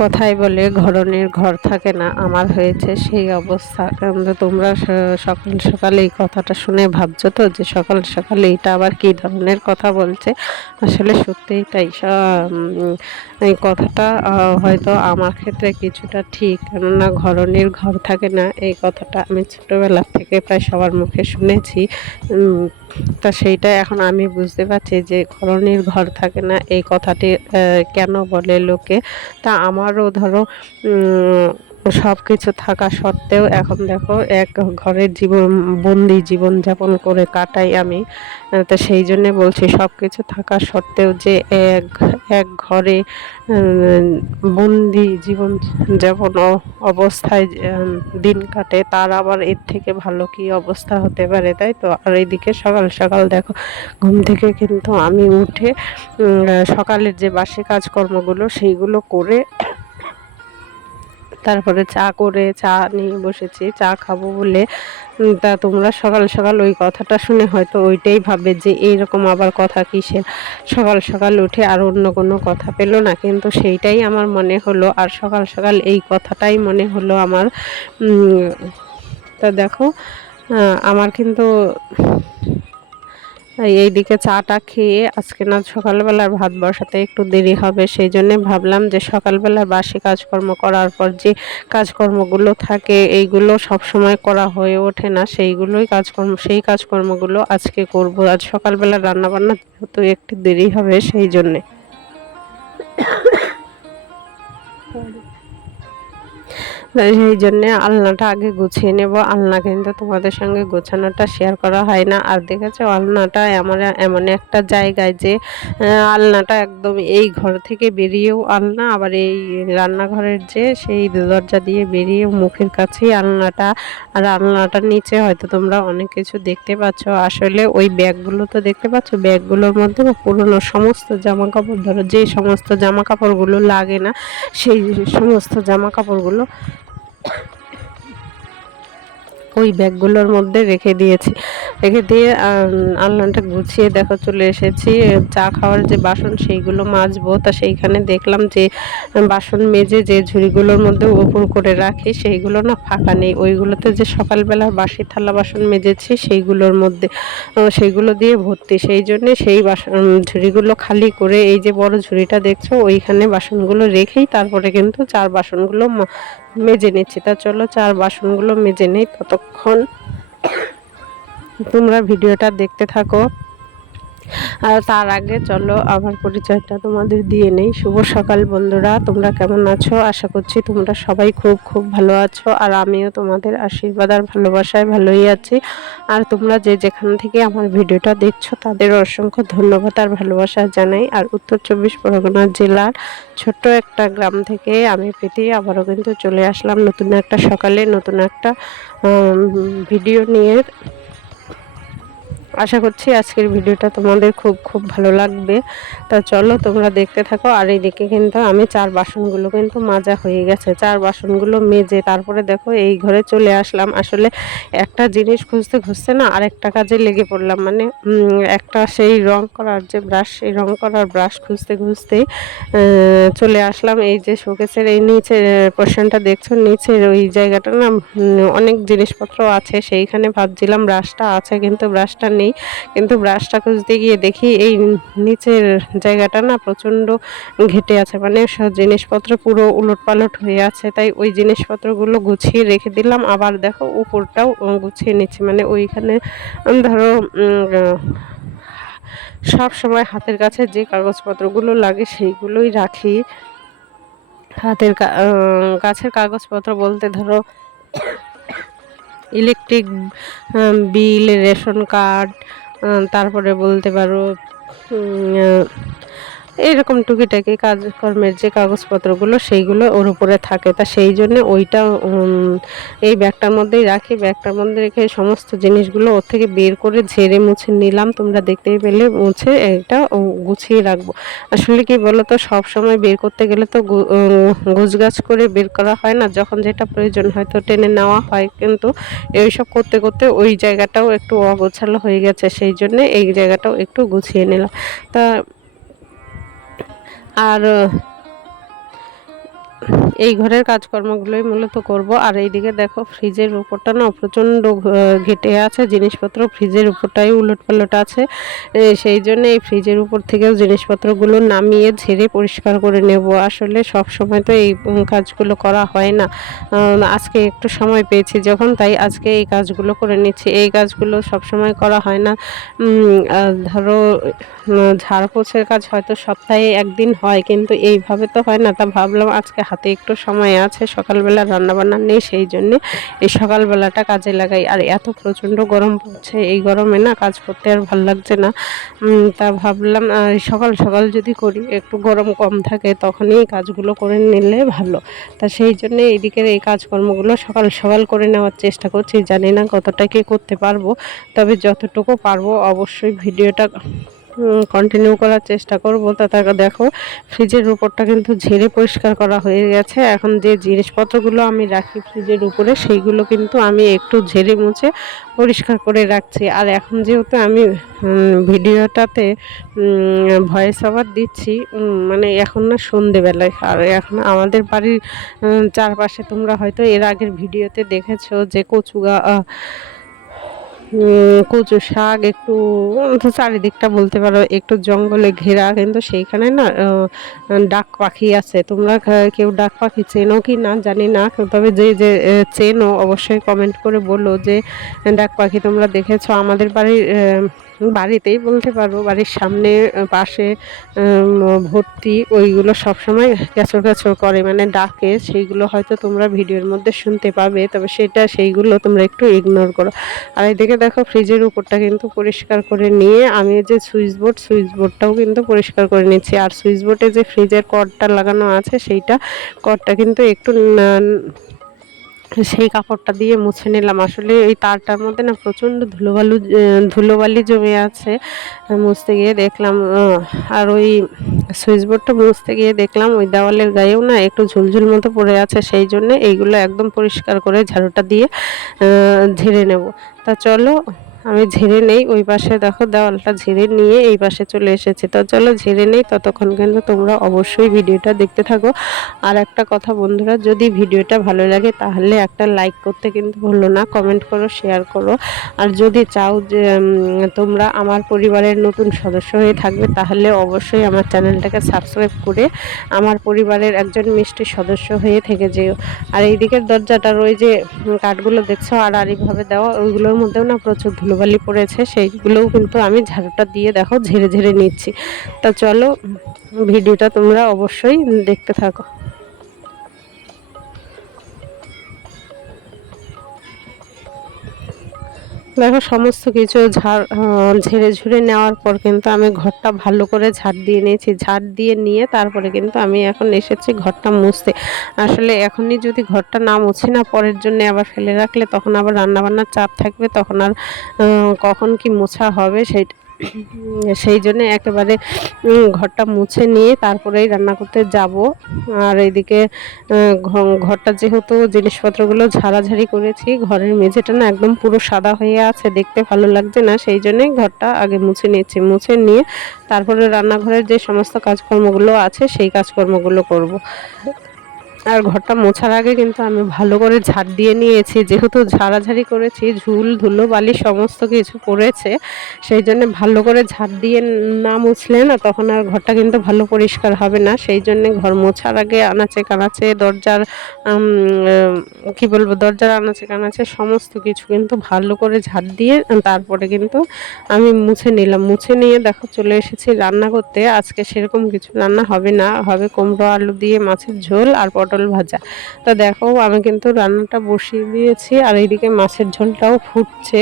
কথায় বলে ঘরনের ঘর থাকে না, আমার হয়েছে সেই অবস্থা। কিন্তু তোমরা সকাল সকাল এই কথাটা শুনে ভাবছো তো যে সকাল সকাল এইটা আবার কী ধরনের কথা বলছে। আসলে সত্যিই তাই। এই কথাটা হয়তো আমার ক্ষেত্রে কিছুটা ঠিক, কেননা ঘরনের ঘর থাকে না এই কথাটা আমি ছোটোবেলা থেকে প্রায় সবার মুখে শুনেছি। তা সেইটা এখন আমি বুঝতে পারছি যে ঘরনের ঘর থাকে না এই কথাটি কেন বলে লোকে। তা আমারও ধরো সব কিছু থাকা সত্ত্বেও এখন দেখো এক ঘরের বন্দি জীবনযাপন করে কাটাই আমি। তো সেই জন্যে বলছি সব কিছু থাকা সত্ত্বেও যে এক এক ঘরে বন্দি জীবনযাপন অবস্থায় দিন কাটে, তার আবার এর থেকে ভালো কি অবস্থা হতে পারে, তাই তো। আর এইদিকে সকাল সকাল দেখো ঘুম থেকে কিন্তু আমি উঠে সকালের যে বাসি কাজকর্মগুলো সেইগুলো করে তারপরে চা নিয়ে বসেছি, চা খাবো বলে। তা তোমরা সকাল সকাল ওই কথাটা শুনে হয়তো ওইটাই ভাবে যে এইরকম আবার কথা কিসের, সকাল সকাল উঠে আর অন্য কোনো কথা পেলো না, কিন্তু সেইটাই আমার মনে হলো। আর সকাল সকাল এই কথাটাই মনে হলো আমার। তা দেখো আমার কিন্তু এইদিকে চাটা খেয়ে আজকে না সকালবেলার ভাত বসাতে একটু দেরি হবে, সেই জন্যে ভাবলাম যে সকালবেলার বাসি কাজকর্ম করার পর যে কাজকর্মগুলো থাকে এইগুলো সব সময় করা হয়ে ওঠে না, সেই কাজকর্মগুলো আজকে করব। আজ সকালবেলা রান্নাবান্না যেহেতু একটু দেরি হবে সেই জন্যে। সেই জন্যে আলনাটা আগে গুছিয়ে নেব। আলনা কিন্তু তোমাদের সঙ্গে গোছানোটা শেয়ার করা হয় না। আর দেখেছো আলনাটা এমন এমন একটা জায়গায় যে আলনাটা একদম এই ঘর থেকে বেরিয়েও আলনা, আবার এই রান্নাঘরের যে সেই দরজা দিয়ে বেরিয়ে মুখের কাছেই আলনাটা। আর আলনাটার নিচে হয়তো তোমরা অনেক কিছু দেখতে পাচ্ছ, আসলে ওই ব্যাগগুলো তো দেখতে পাচ্ছ, ব্যাগগুলোর মধ্যে পুরনো সমস্ত জামা কাপড়, ধরো যে সমস্ত জামা কাপড়গুলো লাগে না সেই সমস্ত জামা কাপড়গুলো ওই ব্যাগগুলোর মধ্যে রেখে দিয়েছি। রেখে দিয়ে আলনাটা গুছিয়ে দেখো চলে এসেছি। চা খাওয়ার যে বাসন সেইগুলো মাজবো, তা সেইখানে দেখলাম যে বাসন মেজে যে ঝুড়িগুলোর মধ্যে উপর করে রাখি সেইগুলো না ফাঁকা নেই। ওইগুলোতে যে সকালবেলা বাসি থালা বাসন মেজেছি সেইগুলোর মধ্যে সেইগুলো দিয়ে ভর্তি। সেই জন্যে সেই বাসন ঝুড়িগুলো খালি করে এই যে বড় ঝুড়িটা দেখছো ওইখানে বাসনগুলো রেখেই তারপরে কিন্তু চার বাসনগুলো মেজে নিচ্ছি। তা চলো চার বাসনগুলো মেজে নেই, ততক্ষণ তোমরা ভিডিওটা দেখতে থাকো। আর তার আগে চলো আমার পরিচয়টা তোমাদের দিয়ে নেই। শুভ সকাল বন্ধুরা, তোমরা কেমন আছো? আশা করছি তোমরা সবাই খুব খুব ভালো আছো, আর আমিও তোমাদের আশীর্বাদ আর ভালোবাসায় ভালোই আছি। আর তোমরা যে যেখান থেকে আমার ভিডিওটা দেখছো তাদের অসংখ্য ধন্যবাদ আর ভালোবাসা জানাই। আর উত্তর 24 পরগনা জেলার ছোট্ট একটা গ্রাম থেকে আমি প্রীতি আবারও কিন্তু চলে আসলাম নতুন একটা সকালে নতুন একটা ভিডিও নিয়ে। আশা করছি আজকের ভিডিওটা তোমাদের খুব খুব ভালো লাগবে। তা চলো তোমরা দেখতে থাকো। আর এইদিকে কিন্তু আমি চার বাসনগুলো কিন্তু মাজা হয়ে গেছে, চার বাসনগুলো মেজে তারপরে দেখো এই ঘরে চলে আসলাম। আসলে একটা জিনিস খুঁজতে খুঁজতে না আরেকটা কাজে লেগে পড়লাম, মানে একটা সেই রং করার যে ব্রাশ, সেই রং করার ব্রাশ খুঁজতে খুঁজতে চলে আসলাম এই যে শোকেসের এই নিচের পোর্শনটা দেখছো, নিচের ওই জায়গাটা না অনেক জিনিসপত্র আছে, সেইখানে ভাবছিলাম ব্রাশটা আছে কিন্তু ব্রাশটা নেই। কিন্তু ব্রাশটা খুঁজতে গিয়ে দেখি এই নিচের জায়গাটা না প্রচণ্ড ঘেটে আছে, মানে সব জিনিসপত্র পুরো উলটপালট হয়ে আছে। তাই ওই জিনিসপত্রগুলো গুছিয়ে রেখে দিলাম, আবার দেখো উপরটাও গুছিয়ে নিচ্ছি। মানে ওইখানে ধরো সব সময় হাতের কাছে যে কাগজপত্রগুলো লাগে সেইগুলোই রাখি। কাছের কাগজপত্র বলতে ধরো ইলেকট্রিক বিল, রেশন কার্ড, তারপরে বলতে পারো এইরকম টুকিটাকি কাজকর্মের যে কাগজপত্রগুলো সেইগুলো ওর উপরে থাকে। তা সেই জন্যে ওইটা এই ব্যাগটার মধ্যেই রাখি। ব্যাগটার মধ্যে রেখে সমস্ত জিনিসগুলো ওর থেকে বের করে ঝেড়ে মুছে নিলাম, তোমরা দেখতেই পেলে। মুছে এটা গুছিয়ে রাখবো। আসলে কি বলো তো, সব সময় বের করতে গেলে তো গোছগাছ করে বের করা হয় না, যখন যেটা প্রয়োজন হয়তো টেনে নেওয়া হয়, কিন্তু এইসব করতে করতে ওই জায়গাটাও একটু অগোছালো হয়ে গেছে, সেই জন্যে এই জায়গাটাও একটু গুছিয়ে নিলাম। তা আর এই ঘরের কাজকর্মগুলোই মূলত করব। আর এইদিকে দেখো ফ্রিজের উপরটা না প্রচণ্ড ঘেটে আছে, জিনিসপত্র ফ্রিজের উপরটাই উলটপালট আছে। সেই জন্য এই ফ্রিজের উপর থেকেও জিনিসপত্রগুলো নামিয়ে ঝেড়ে পরিষ্কার করে নেব। আসলে সব সময় তো এই কাজগুলো করা হয় না। আজকে একটু সময় পেয়েছি যখন, তাই আজকে এই কাজগুলো করে নিচ্ছি। এই কাজগুলো সবসময় করা হয় না। ধরো ঝাড় পোছার কাজ হয়তো সপ্তাহে একদিন হয়, কিন্তু এইভাবে তো হয় না। তা ভাবলাম আজকে হাতে একটু সময় আছে, সকালবেলা রান্নাবান্না নেই, সেই জন্যে এই সকালবেলাটা কাজে লাগাই। আর এত প্রচণ্ড গরম পড়ছে, এই গরমে না কাজ করতে আর ভাল লাগছে না। তা ভাবলাম সকাল সকাল যদি করি, একটু গরম কম থাকে, তখনই এই কাজগুলো করে নিলে ভালো। তা সেই জন্যে এদিকের এই কাজকর্মগুলো সকাল সকাল করে নেওয়ার চেষ্টা করছি। জানি না কতটা কি করতে পারবো, তবে যতটুকু পারবো অবশ্যই ভিডিওটা কন্টিনিউ করার চেষ্টা করব। তা তাকে দেখো ফ্রিজের উপরটা কিন্তু ঝেড়ে পরিষ্কার করা হয়ে গেছে। এখন যে জিনিসপত্রগুলো আমি রাখি ফ্রিজের উপরে, সেইগুলো কিন্তু আমি একটু ঝেড়ে মুছে পরিষ্কার করে রাখছি। আর এখন যেহেতু আমি ভিডিওটাতে ভয়েস ওভার দিচ্ছি, মানে এখন না সন্ধেবেলায়, আর এখন আমাদের বাড়ির চারপাশে তোমরা হয়তো এর আগের ভিডিওতে দেখেছো যে কচু শাক একটু চারিদিকটা বলতে পারো একটু জঙ্গলে ঘেরা, কিন্তু সেইখানে না ডাক পাখি আছে। তোমরা কেউ ডাক পাখি চেনো কি না জানি না, তবে যে যে চেনো অবশ্যই কমেন্ট করে বলো যে ডাক পাখি তোমরা দেখেছো। আমাদের বাড়িতেই বলতে পারো, বাড়ির সামনে পাশে ভর্তি ওইগুলো সবসময় ক্যাচর ক্যাচর করে, মানে ডাকে। সেইগুলো হয়তো তোমরা ভিডিওর মধ্যে শুনতে পাবে, তবে সেইগুলো তোমরা একটু ইগনোর করো। আর এদিকে দেখো ফ্রিজের উপরটা কিন্তু পরিষ্কার করে নিয়ে আমি যে সুইচ বোর্ডটাও কিন্তু পরিষ্কার করে নিচ্ছি। আর সুইচ বোর্ডে যে ফ্রিজের কর্ডটা লাগানো আছে, সেইটা কর্ডটা কিন্তু একটু সেই কাপড়টা দিয়ে মুছে নিলাম। আসলে এই তারটার মধ্যে না প্রচণ্ড ধুলোবালি জমে আছে। মুছতে গিয়ে দেখলাম, আর ওই সুইচ বোর্ডটা মুছতে গিয়ে দেখলাম ওই দেওয়ালের গায়েও না একটু ঝুলঝুল মতো পড়ে আছে। সেই জন্যে এইগুলো একদম পরিষ্কার করে ঝাড়ুটা দিয়ে ঝেড়ে নেব। তা চলো আমি ঝেড়ে নেই। ওই পাশে দেখো দেওয়ালটা ঝেড়ে নিয়ে এই পাশে চলে এসেছি। তো চলো ঝেড়ে নেই, ততক্ষণ কিন্তু তোমরা অবশ্যই ভিডিওটা দেখতে থাকো। আর একটা কথা বন্ধুরা, যদি ভিডিওটা ভালো লাগে তাহলে একটা লাইক করতে কিন্তু ভুলো না, কমেন্ট করো, শেয়ার করো। আর যদি চাও যে তোমরা আমার পরিবারের নতুন সদস্য হয়ে থাকবে, তাহলে অবশ্যই আমার চ্যানেলটাকে সাবস্ক্রাইব করে আমার পরিবারের একজন মিষ্টি সদস্য হয়ে থেকে যেও। আর এই দিকের দরজাটার ওই যে কাঠগুলো দেখছো আড়াআড়িভাবে দেওয়া, ওইগুলোর মধ্যেও না প্রচুর ধুলোবালি পড়েছে, সেইগুলোও কিন্তু আমি ঝাড়ুটা দিয়ে দেখো ঝেড়ে ঝেড়ে নিচ্ছি। তা চলো ভিডিওটা তোমরা অবশ্যই দেখতে থাকো। দেখো সমস্ত কিছু ঝেড়ে ঝুড়ে নেওয়ার পর কিন্তু আমি ঘরটা ভালো করে ঝাড় দিয়ে নিয়েছি। ঝাড় দিয়ে নিয়ে তারপরে কিন্তু আমি এখন এসেছি ঘরটা মুছতে। আসলে এখনই যদি ঘরটা না মুছি না, পরের জন্য আবার ফেলে রাখলে তখন আবার রান্নাবান্নার চাপ থাকবে, তখন আর কখন কি মোছা হবে সেই জন্য একেবারে ঘরটা মুছে নিয়ে তারপরেই রান্না করতে যাব। আর এইদিকে ঘরটা যেহেতু জিনিসপত্রগুলো ঝাড়াঝাড়ি করেছি, ঘরের মেঝেটা না একদম পুরো সাদা হয়ে আছে, দেখতে ভালো লাগছে না। সেই জন্যই ঘরটা আগে মুছে নিচ্ছি। মুছে নিয়ে তারপরে রান্নাঘরের যে সমস্ত কাজকর্মগুলো আছে সেই কাজকর্মগুলো করব। আর ঘরটা মোছার আগে কিন্তু আমি ভালো করে ঝাড় দিয়ে নিয়েছি, যেহেতু ঝাড়াঝাড়ি করেছি, ধুলো বালি সমস্ত কিছু পড়েছে। সেই জন্য ভালো করে ঝাড় দিয়ে না মুছলে না তখন আর ঘরটা কিন্তু ভালো পরিষ্কার হবে না। সেই জন্যে ঘর মোছার আগে আনাচে কানাচে দরজার কি বলবো, দরজার আনাচে কানাচে সমস্ত কিছু কিন্তু ভালো করে ঝাড় দিয়ে তারপরে কিন্তু আমি মুছে নিলাম। মুছে নিয়ে দেখো চলে এসেছি রান্না করতে। আজকে সেরকম কিছু রান্না হবে না, হবে কুমড়ো আলু দিয়ে মাছের ঝোল আর পটল ভাজা। তো দেখো আমি কিন্তু রান্নাটা বসিয়ে দিয়েছি, আর এইদিকে মাছের ঝোলটাও ফুটছে।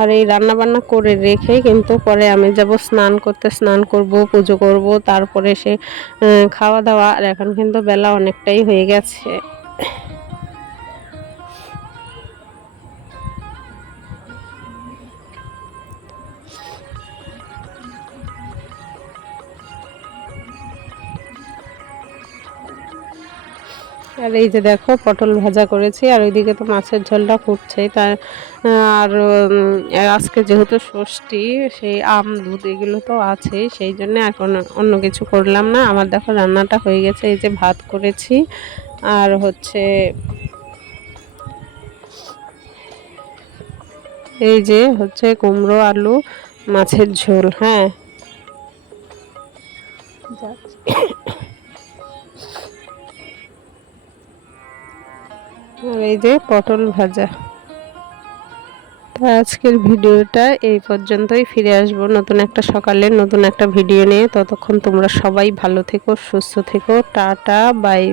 আর এই রান্না বান্না করে রেখে কিন্তু পরে আমি যাব স্নান করতে, স্নান করব, পুজো করব, তারপরে সে খাওয়া দাওয়া। আর এখন কিন্তু বেলা অনেকটাই হয়ে গেছে। আর এই যে দেখো পটল ভাজা করেছি, আর ওইদিকে তো মাছের ঝোলটা ফুটছেই। তার আর আজকে যেহেতু ষষ্ঠী, সেই আম দুধ এগুলো তো আছেই, সেই জন্য আর কোনো অন্য কিছু করলাম না। আমার দেখো রান্নাটা হয়ে গেছে, এই যে ভাত করেছি আর হচ্ছে এই যে হচ্ছে কুমড়ো আলু মাছের ঝোল। হ্যাঁ, আর এই যে পটল ভাজা। তো আজকের ভিডিওটা এই পর্যন্তই। ফিরে আসবো নতুন একটা সকালে নতুন একটা ভিডিও নিয়ে। ততক্ষণ তোমরা সবাই ভালো থেকো, সুস্থ থেকো। Tata, by.